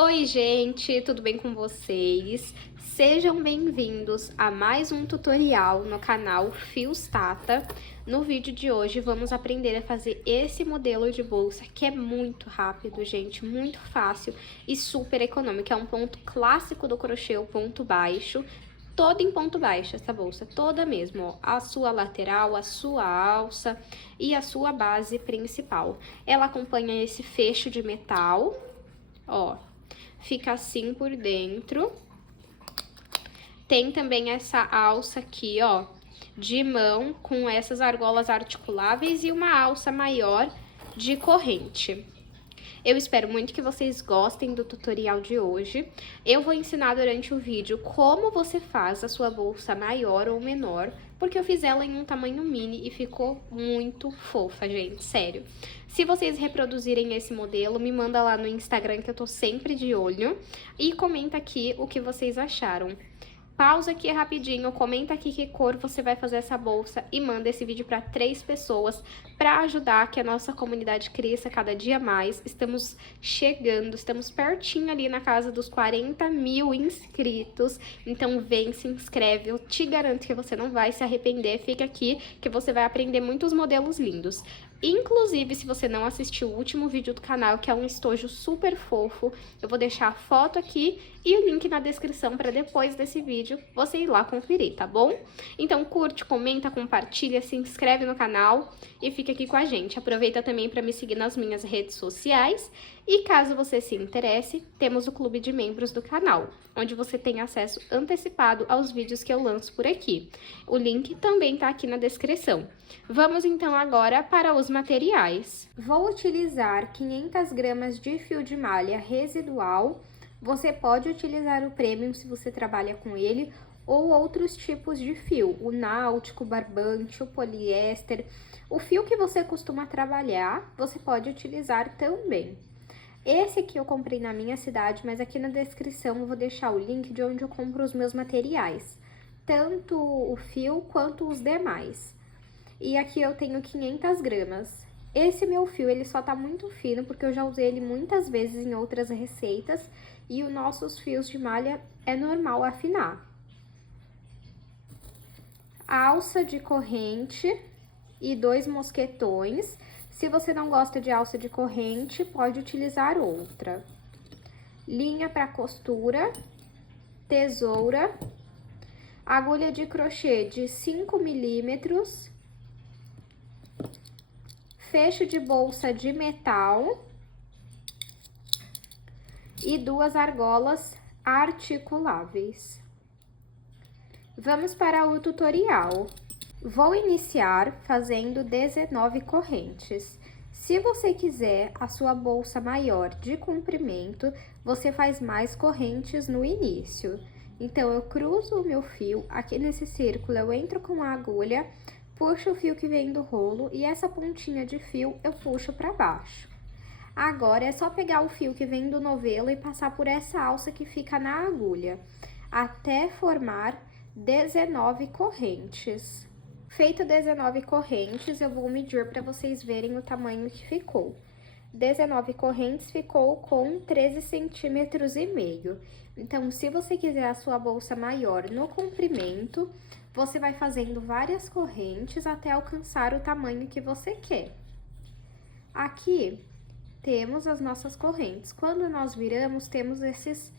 Oi, gente, tudo bem com vocês? Sejam bem-vindos a mais um tutorial no canal Fios Tata. No vídeo de hoje vamos aprender a fazer esse modelo de bolsa que é muito rápido, gente, muito fácil e super econômico. É um ponto clássico do crochê, o ponto baixo. Toda em ponto baixo, essa bolsa, toda mesmo, ó. A sua lateral, a sua alça e a sua base principal. Ela acompanha esse fecho de metal, ó. Fica assim por dentro. Tem também essa alça aqui, ó, de mão, com essas argolas articuláveis e uma alça maior de corrente. Eu espero muito que vocês gostem do tutorial de hoje. Eu vou ensinar durante o vídeo como você faz a sua bolsa maior ou menor, porque eu fiz ela em um tamanho mini e ficou muito fofa, gente, sério. Se vocês reproduzirem esse modelo, me manda lá no Instagram que eu tô sempre de olho e comenta aqui o que vocês acharam. Pausa aqui rapidinho, comenta aqui que cor você vai fazer essa bolsa e manda esse vídeo para 3 pessoas para ajudar que a nossa comunidade cresça cada dia mais. Estamos chegando, estamos pertinho ali na casa dos 40 mil inscritos, então vem, se inscreve, eu te garanto que você não vai se arrepender, fica aqui que você vai aprender muitos modelos lindos. Inclusive, se você não assistiu o último vídeo do canal, que é um estojo super fofo, eu vou deixar a foto aqui e o link na descrição para depois desse vídeo você ir lá conferir, tá bom? Então curte, comenta, compartilha, se inscreve no canal e fica aqui com a gente. Aproveita também para me seguir nas minhas redes sociais e caso você se interesse, temos o clube de membros do canal, onde você tem acesso antecipado aos vídeos que eu lanço por aqui. O link também tá aqui na descrição. Vamos então agora para os materiais. Vou utilizar 500 gramas de fio de malha residual. Você pode utilizar o premium se você trabalha com ele, ou outros tipos de fio, o náutico, o barbante, o poliéster. O fio que você costuma trabalhar, você pode utilizar também. Esse aqui eu comprei na minha cidade, mas aqui na descrição eu vou deixar o link de onde eu compro os meus materiais, tanto o fio quanto os demais. E aqui eu tenho 500 gramas. Esse meu fio, ele só tá muito fino, porque eu já usei ele muitas vezes em outras receitas, e os nossos fios de malha é normal afinar. Alça de corrente e 2 mosquetões. Se você não gosta de alça de corrente, pode utilizar outra. Linha para costura, tesoura, agulha de crochê de 5 milímetros, fecho de bolsa de metal e 2 argolas articuláveis. Vamos para o tutorial. Vou iniciar fazendo 19 correntes. Se você quiser a sua bolsa maior de comprimento, você faz mais correntes no início. Então, eu cruzo o meu fio, aqui nesse círculo eu entro com a agulha, puxo o fio que vem do rolo e essa pontinha de fio eu puxo para baixo. Agora, é só pegar o fio que vem do novelo e passar por essa alça que fica na agulha, até formar 19 correntes. Feito 19 correntes, eu vou medir para vocês verem o tamanho que ficou. 19 correntes ficou com 13,5 centímetros. Então, se você quiser a sua bolsa maior no comprimento, você vai fazendo várias correntes até alcançar o tamanho que você quer. Aqui temos as nossas correntes. Quando nós viramos, temos esses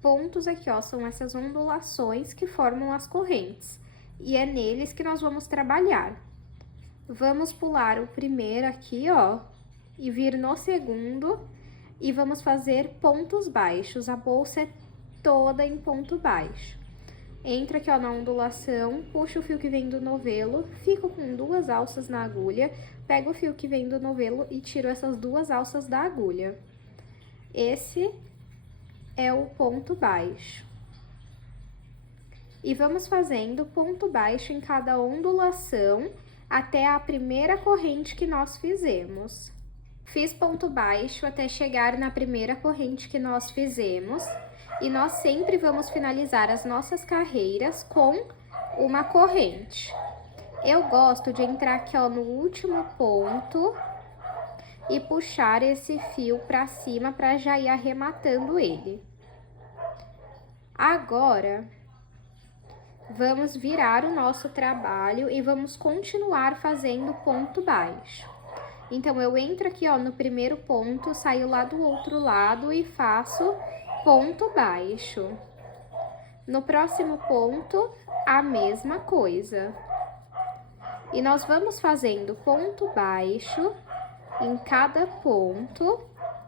pontos aqui, ó, são essas ondulações que formam as correntes. E é neles que nós vamos trabalhar. Vamos pular o primeiro aqui, ó, e vir no segundo, e vamos fazer pontos baixos. A bolsa é toda em ponto baixo. Entra aqui, ó, na ondulação, puxa o fio que vem do novelo, fico com 2 alças na agulha, pego o fio que vem do novelo e tiro essas 2 alças da agulha. Esse é o ponto baixo. E vamos fazendo ponto baixo em cada ondulação até a primeira corrente que nós fizemos. Fiz ponto baixo até chegar na primeira corrente que nós fizemos. E nós sempre vamos finalizar as nossas carreiras com uma corrente. Eu gosto de entrar aqui, ó, no último ponto, e puxar esse fio pra cima pra já ir arrematando ele. Agora, vamos virar o nosso trabalho e vamos continuar fazendo ponto baixo. Então, eu entro aqui, ó, no primeiro ponto, saio lá do outro lado e faço ponto baixo. No próximo ponto, a mesma coisa. E nós vamos fazendo ponto baixo em cada ponto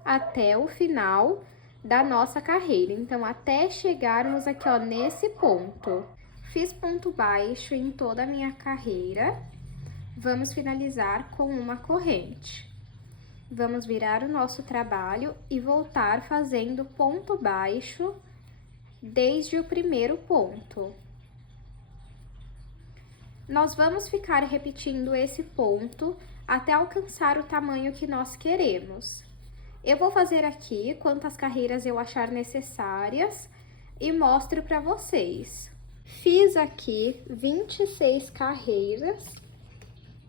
até o final da nossa carreira. Então, até chegarmos aqui, ó, nesse ponto. Fiz ponto baixo em toda a minha carreira. Vamos finalizar com uma corrente. Vamos virar o nosso trabalho e voltar fazendo ponto baixo desde o primeiro ponto. Nós vamos ficar repetindo esse ponto até alcançar o tamanho que nós queremos. Eu vou fazer aqui quantas carreiras eu achar necessárias e mostro para vocês. Fiz aqui 26 carreiras.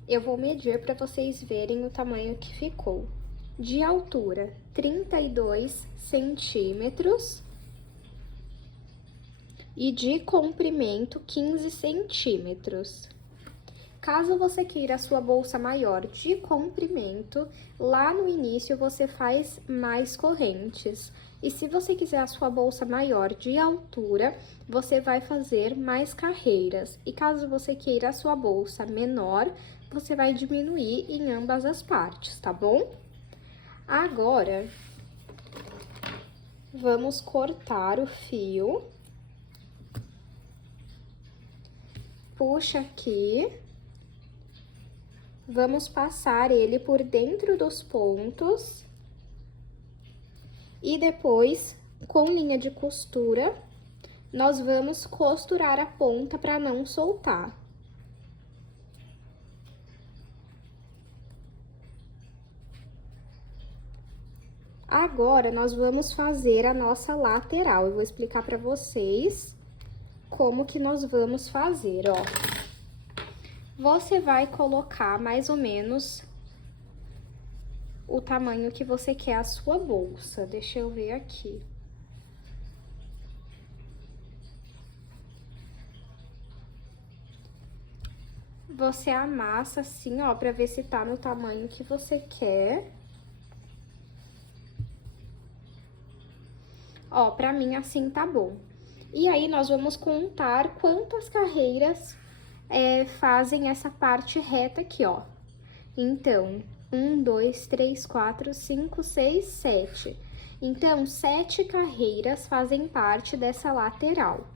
Eu vou medir para vocês verem o tamanho que ficou. De altura, 32 centímetros. E de comprimento, 15 centímetros. Caso você queira a sua bolsa maior de comprimento, lá no início você faz mais correntes. E se você quiser a sua bolsa maior de altura, você vai fazer mais carreiras. E caso você queira a sua bolsa menor, você vai diminuir em ambas as partes, tá bom? Agora, vamos cortar o fio. Puxa aqui. Vamos passar ele por dentro dos pontos. E depois, com linha de costura, nós vamos costurar a ponta para não soltar. Agora, nós vamos fazer a nossa lateral. Eu vou explicar para vocês como que nós vamos fazer, ó. Você vai colocar mais ou menos o tamanho que você quer a sua bolsa. Deixa eu ver aqui. Você amassa assim, ó, pra ver se tá no tamanho que você quer. Ó, pra mim assim tá bom. E aí, nós vamos contar quantas carreiras fazem essa parte reta aqui, ó. Então, 1, 2, 3, 4, 5, 6, 7. Então, 7 carreiras fazem parte dessa lateral.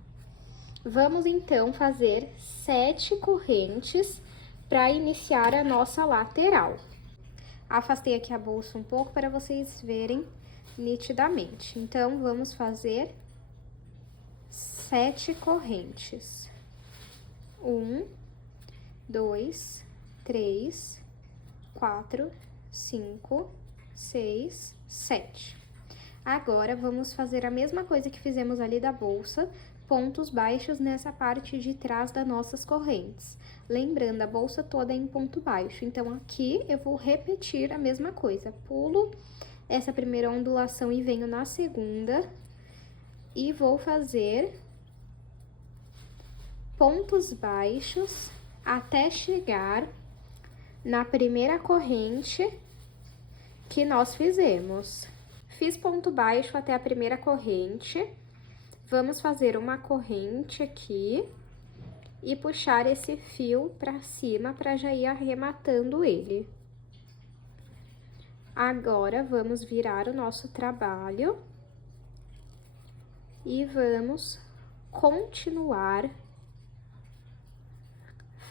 Vamos, então, fazer 7 correntes para iniciar a nossa lateral. Afastei aqui a bolsa um pouco para vocês verem nitidamente. Então, vamos fazer 7 correntes. 1, 2, 3, 4, 5, 6, 7. Agora, vamos fazer a mesma coisa que fizemos ali da bolsa, pontos baixos nessa parte de trás das nossas correntes. Lembrando, a bolsa toda é em ponto baixo, então aqui eu vou repetir a mesma coisa. Pulo essa primeira ondulação e venho na segunda e vou fazer pontos baixos até chegar na primeira corrente que nós fizemos. Fiz ponto baixo até a primeira corrente. Vamos fazer uma corrente aqui e puxar esse fio pra cima pra já ir arrematando ele. Agora, vamos virar o nosso trabalho e vamos continuar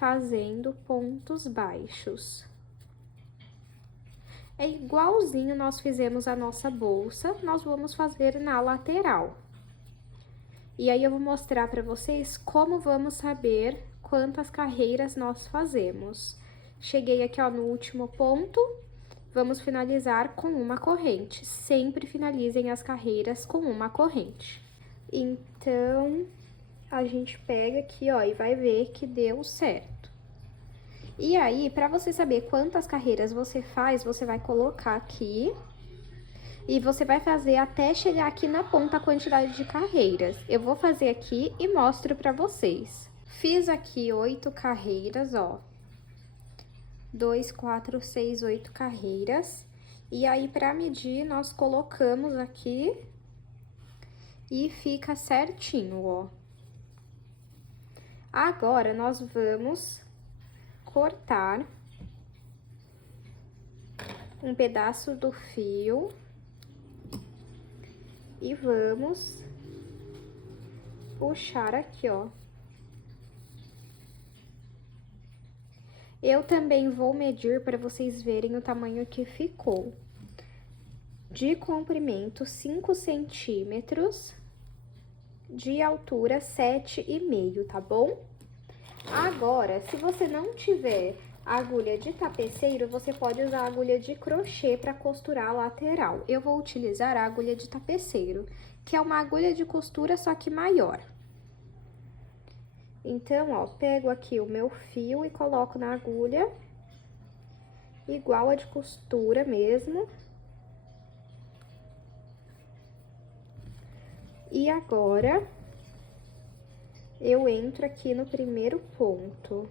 fazendo pontos baixos. É igualzinho nós fizemos a nossa bolsa, nós vamos fazer na lateral. E aí, eu vou mostrar para vocês como vamos saber quantas carreiras nós fazemos. Cheguei aqui, ó, no último ponto, vamos finalizar com uma corrente. Sempre finalizem as carreiras com uma corrente. Então, a gente pega aqui, ó, e vai ver que deu certo. E aí, pra você saber quantas carreiras você faz, você vai colocar aqui e você vai fazer até chegar aqui na ponta a quantidade de carreiras. Eu vou fazer aqui e mostro pra vocês. Fiz aqui 8 carreiras, ó. 2, 4, 6, 8 carreiras. E aí, pra medir, nós colocamos aqui e fica certinho, ó. Agora, nós vamos cortar um pedaço do fio e vamos puxar aqui, ó. Eu também vou medir para vocês verem o tamanho que ficou. De comprimento, 5 centímetros, de altura, 7,5, tá bom? Agora, se você não tiver agulha de tapeceiro, você pode usar a agulha de crochê para costurar a lateral. Eu vou utilizar a agulha de tapeceiro, que é uma agulha de costura, só que maior. Então, ó, pego aqui o meu fio e coloco na agulha, igual a de costura mesmo. E agora, eu entro aqui no primeiro ponto.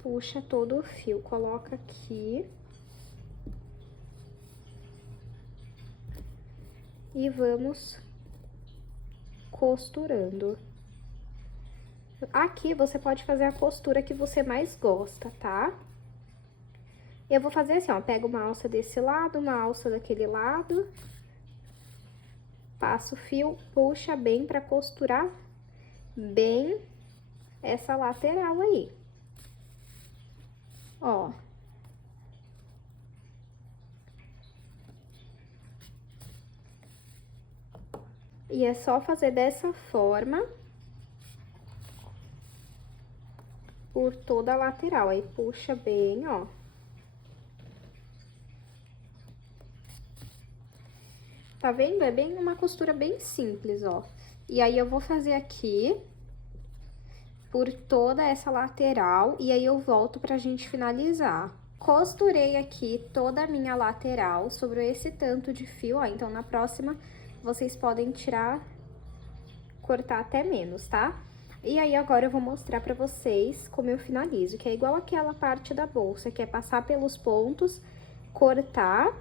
Puxa todo o fio, coloca aqui. E vamos costurando. Aqui você pode fazer a costura que você mais gosta, tá? Eu vou fazer assim, ó, pego uma alça desse lado, uma alça daquele lado. Passo o fio, puxa bem pra costurar bem essa lateral aí. Ó. E é só fazer dessa forma por toda a lateral. Aí, puxa bem, ó. Tá vendo? É bem uma costura bem simples, ó. E aí, eu vou fazer aqui por toda essa lateral e aí eu volto pra gente finalizar. Costurei aqui toda a minha lateral sobre esse tanto de fio, ó. Então, na próxima, vocês podem tirar, cortar até menos, tá? E aí, agora eu vou mostrar pra vocês como eu finalizo, que é igual aquela parte da bolsa, que é passar pelos pontos, cortar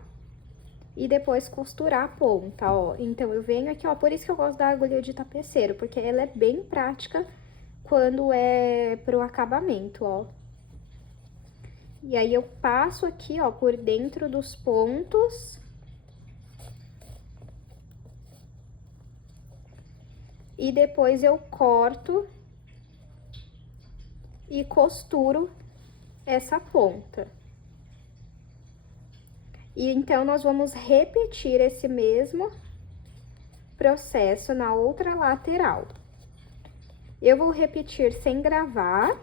e depois costurar a ponta, ó. Então, eu venho aqui, ó, por isso que eu gosto da agulha de tapeceiro, porque ela é bem prática quando é pro acabamento, ó. E aí, eu passo aqui, ó, por dentro dos pontos. E depois eu corto e costuro essa ponta. E então, nós vamos repetir esse mesmo processo na outra lateral. Eu vou repetir sem gravar,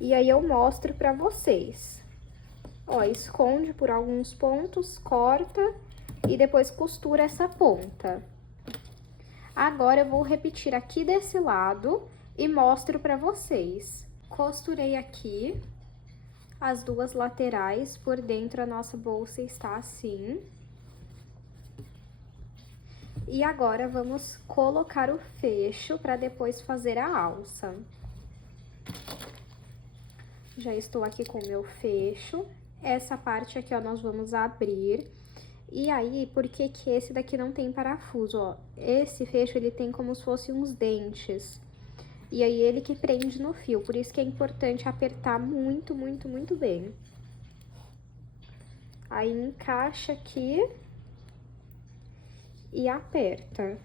e aí eu mostro pra vocês. Ó, esconde por alguns pontos, corta e depois costura essa ponta. Agora, eu vou repetir aqui desse lado e mostro pra vocês. Costurei aqui as duas laterais, por dentro a nossa bolsa está assim. E agora, vamos colocar o fecho para depois fazer a alça. Já estou aqui com o meu fecho. Essa parte aqui, ó, nós vamos abrir. E aí, por que que esse daqui não tem parafuso, ó? Esse fecho, ele tem como se fosse uns dentes. E aí, ele que prende no fio, por isso que é importante apertar muito, muito, muito bem. Aí, encaixa aqui e aperta.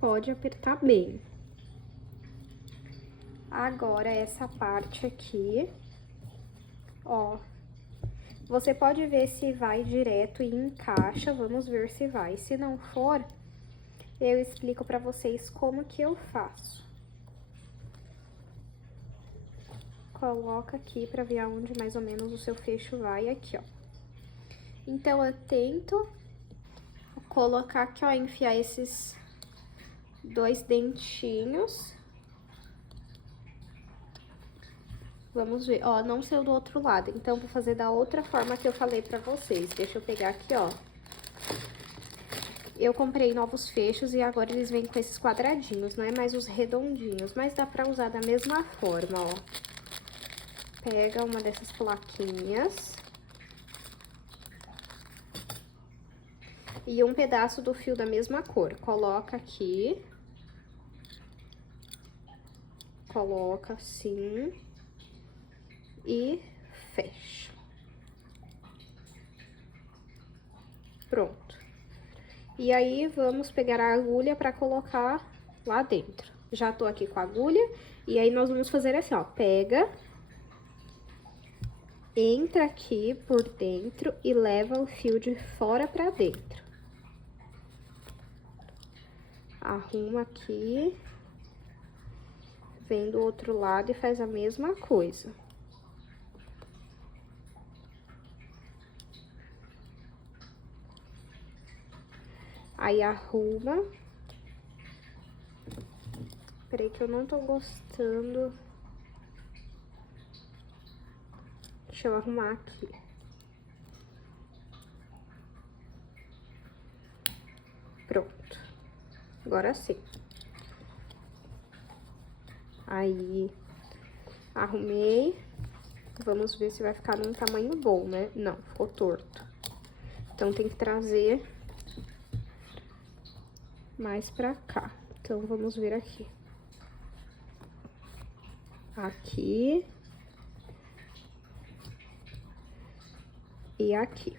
Pode apertar bem. Agora, essa parte aqui, ó. Você pode ver se vai direto e encaixa, vamos ver se vai. Se não for, eu explico pra vocês como que eu faço. coloca aqui pra ver aonde mais ou menos o seu fecho vai aqui, ó. Então, eu tento colocar aqui, ó, enfiar esses 2 dentinhos. Vamos ver, ó, não saiu do outro lado, então vou fazer da outra forma que eu falei pra vocês. Deixa eu pegar aqui, ó. Eu comprei novos fechos e agora eles vêm com esses quadradinhos, não é mais os redondinhos, mas dá pra usar da mesma forma, ó. Pega uma dessas plaquinhas. E um pedaço do fio da mesma cor. Coloca aqui. Coloca assim. E fecha. Pronto. E aí, vamos pegar a agulha pra colocar lá dentro. Já tô aqui com a agulha, e aí nós vamos fazer assim, ó, pega, entra aqui por dentro e leva o fio de fora pra dentro. Arruma aqui, vem do outro lado e faz a mesma coisa. Aí, arruma. Peraí que eu não tô gostando. Deixa eu arrumar aqui. Pronto. Agora sim. Aí, arrumei. Vamos ver se vai ficar num tamanho bom, né? Não, ficou torto. Então, tem que trazer mais pra cá. Então, vamos ver aqui. Aqui. E aqui.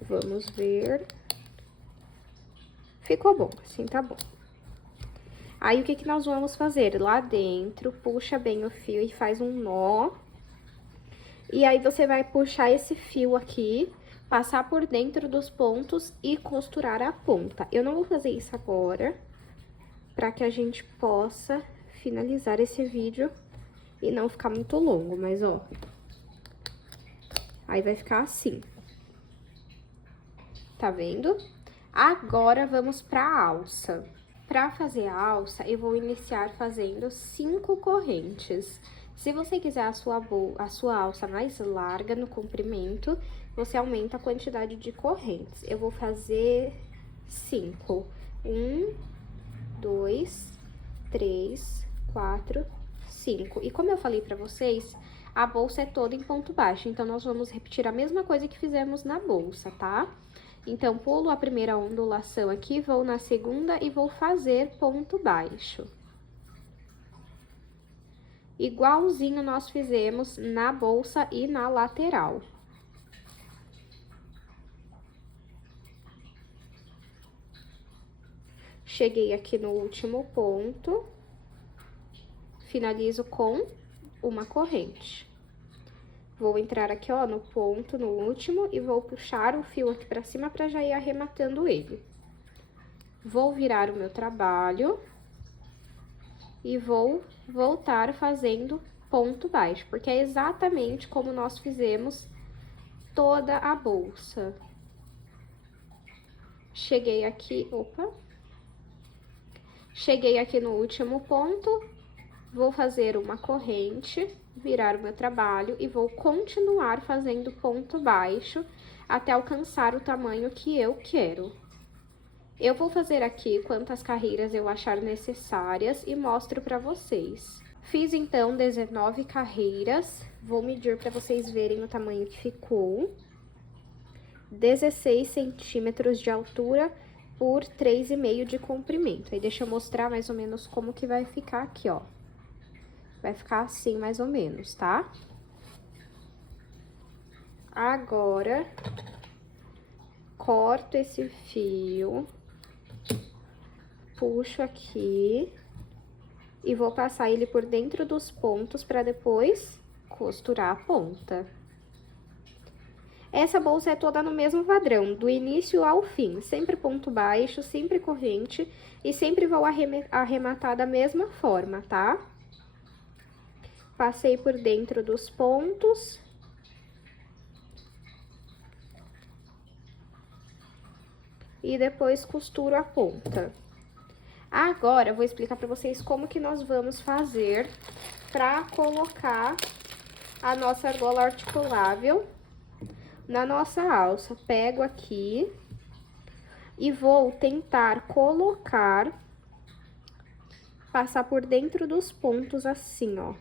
Vamos ver. Ficou bom, assim tá bom. Aí, o que que nós vamos fazer? Lá dentro, puxa bem o fio e faz um nó. E aí, você vai puxar esse fio aqui, passar por dentro dos pontos e costurar a ponta. Eu não vou fazer isso agora, pra que a gente possa finalizar esse vídeo e não ficar muito longo, mas ó. Aí, vai ficar assim. Tá vendo? Agora, vamos pra alça. Pra fazer a alça, eu vou iniciar fazendo 5 correntes. Se você quiser a sua alça mais larga no comprimento, você aumenta a quantidade de correntes. Eu vou fazer 5. 1, 2, 3, 4, 5. E como eu falei pra vocês, a bolsa é toda em ponto baixo, então nós vamos repetir a mesma coisa que fizemos na bolsa, tá? Então, pulo a primeira ondulação aqui, vou na segunda e vou fazer ponto baixo. Igualzinho nós fizemos na bolsa e na lateral. Cheguei aqui no último ponto, finalizo com uma corrente. Vou entrar aqui, ó, no ponto, no último, e vou puxar o fio aqui pra cima pra já ir arrematando ele. Vou virar o meu trabalho e vou voltar fazendo ponto baixo, porque é exatamente como nós fizemos toda a bolsa. Cheguei aqui, opa. Cheguei aqui no último ponto, vou fazer uma corrente, virar o meu trabalho e vou continuar fazendo ponto baixo até alcançar o tamanho que eu quero. Eu vou fazer aqui quantas carreiras eu achar necessárias e mostro pra vocês. Fiz, então, 19 carreiras, vou medir pra vocês verem o tamanho que ficou. 16 centímetros de altura por 3,5 de comprimento. Aí, deixa eu mostrar mais ou menos como que vai ficar aqui, ó. Vai ficar assim, mais ou menos, tá? Agora, corto esse fio, puxo aqui e vou passar ele por dentro dos pontos pra depois costurar a ponta. Essa bolsa é toda no mesmo padrão, do início ao fim, sempre ponto baixo, sempre corrente e sempre vou arrematar da mesma forma, tá? Passei por dentro dos pontos. E depois costuro a ponta. Agora, eu vou explicar pra vocês como que nós vamos fazer pra colocar a nossa argola articulável na nossa alça. Pego aqui e vou tentar colocar, passar por dentro dos pontos assim, ó.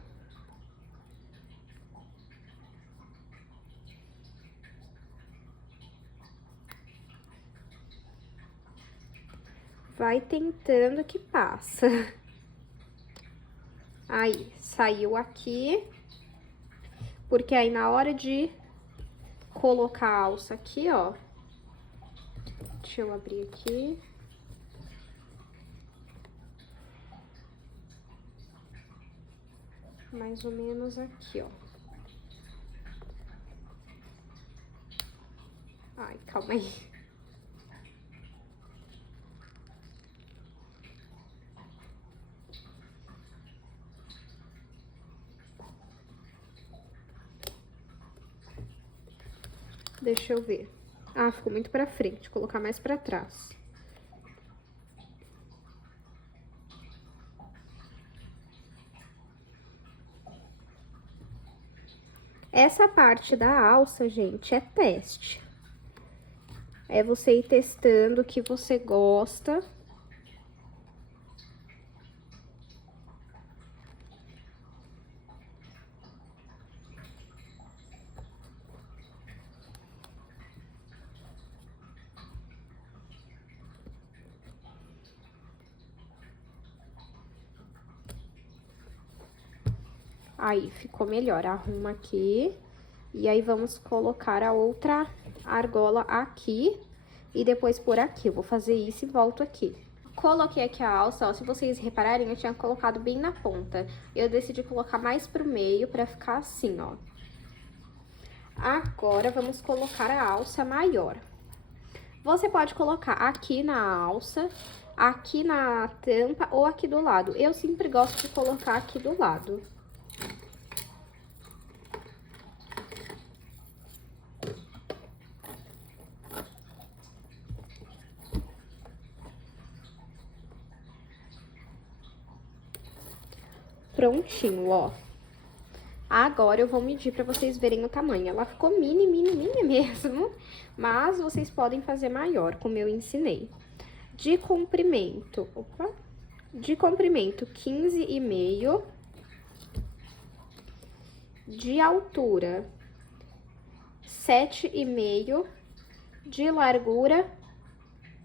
Vai tentando que passa. Aí, saiu aqui. Porque aí, na hora de colocar a alça aqui, ó. Deixa eu abrir aqui. Mais ou menos aqui, ó. Ai, calma aí. Deixa eu ver. Ah, ficou muito pra frente, vou colocar mais pra trás. Essa parte da alça, gente, é teste. É você ir testando o que você gosta. Aí, ficou melhor. Arruma aqui. E aí, vamos colocar a outra argola aqui e depois por aqui. Eu vou fazer isso e volto aqui. Coloquei aqui a alça, ó, se vocês repararem, eu tinha colocado bem na ponta. Eu decidi colocar mais pro meio pra ficar assim, ó. Agora, vamos colocar a alça maior. Você pode colocar aqui na alça, aqui na tampa ou aqui do lado. Eu sempre gosto de colocar aqui do lado. Prontinho, ó. Agora, eu vou medir pra vocês verem o tamanho. Ela ficou mini, mini, mini mesmo, mas vocês podem fazer maior, como eu ensinei. De comprimento, opa, de comprimento 15,5. De altura 7,5. De largura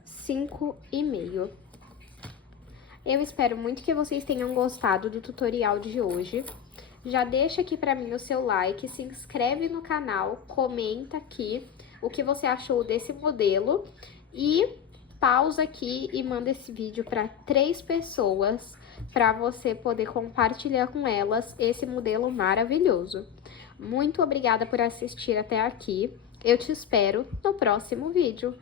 5,5. Eu espero muito que vocês tenham gostado do tutorial de hoje. Já deixa aqui pra mim o seu like, se inscreve no canal, comenta aqui o que você achou desse modelo e pausa aqui e manda esse vídeo para 3 pessoas para você poder compartilhar com elas esse modelo maravilhoso. Muito obrigada por assistir até aqui. Eu te espero no próximo vídeo.